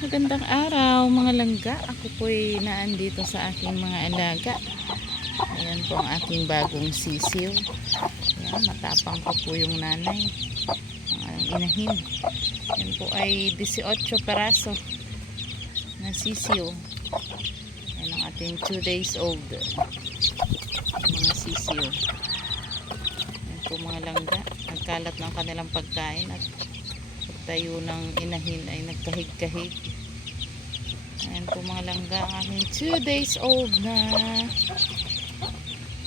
Magandang araw mga langga. Ako po'y naandito sa aking mga alaga. Ayan po ang aking bagong sisiw. Ayan, matapang ko po yung nanay. Ang inahin. Ayan po ay 18 peraso na sisiw. Ayan ang ating 2 days old. Mga sisiw. Ayan po mga langga. Nagkalat ng kanilang pagkain at tayo ng inahin ay nagkahig-kahig. Ayan po mga langga, ang aking 2 days old na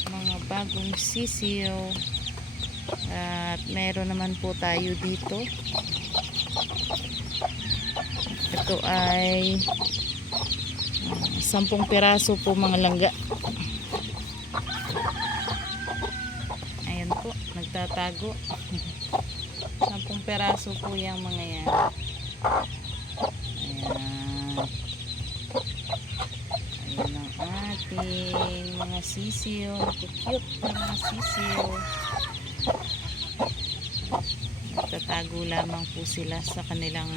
mga bagong sisiyo. At meron naman po tayo dito. Ito ay 10 piraso po mga langga. Ayan po, nagtatago. 10 peraso po yung mga yan. Ayan. Ayan ang ating mga sisiyo. Cute na mga sisiyo. Nagtatago lamang po sila sa kanilang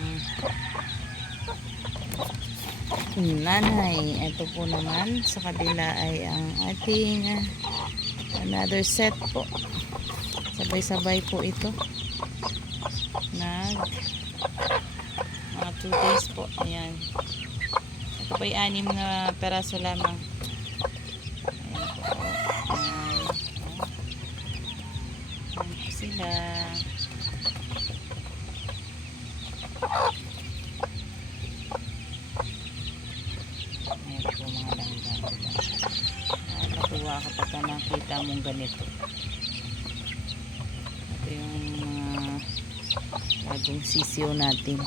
nanay. Ito po naman sa kabila ay ang ating another set po. Sabay-sabay po ito. Mga 2 days po. Ayan. Ito po ay 6 na peraso lamang. Ayan po. Ayan. Ayan po sila. Ayan po mga langga. Natuwa kapag nakita mong ganito. Ito yung bagong sisiyo natin.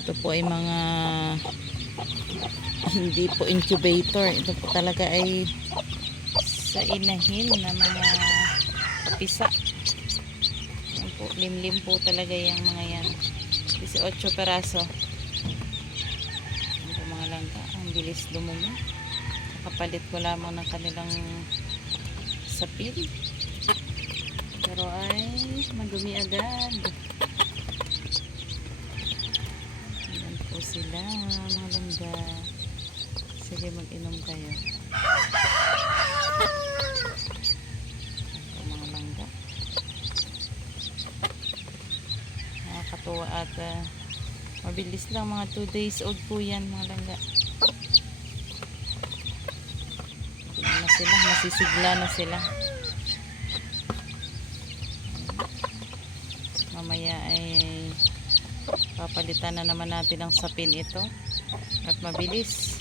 Ito po ay mga hindi po incubator. Ito po talaga ay sa inahin na mga kapisa. Yan po, limlim po talaga yung mga yan. 18 peraso. Yan po mga langga. Ang bilis dumumi. Nakapalit ko lamang ng kanilang sapin. Pero ay madumi agad. Ayan po sila mga langga. Sige, mag-inom kayo. Ayan po mga langga. Nakakatuwa at mabilis lang, mga 2 days old po yan mga langga. Tignan na sila, nasisigla na sila. Mamaya ay papalitan na naman natin ang sapin ito at mabilis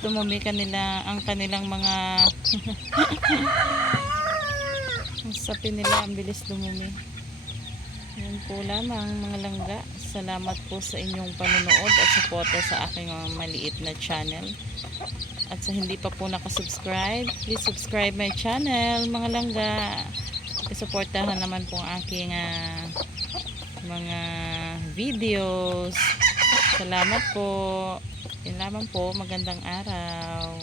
dumumi ang kanilang mga ang sapin nila, ang bilis dumumi. Yun po lamang mga langga. Salamat po sa inyong panonood at suporta sa aking maliit na channel. At sa hindi pa po nakasubscribe, please subscribe my channel mga langga. Isuportahan naman po ang aking mga videos. Salamat po. Yun lamang po. Magandang araw.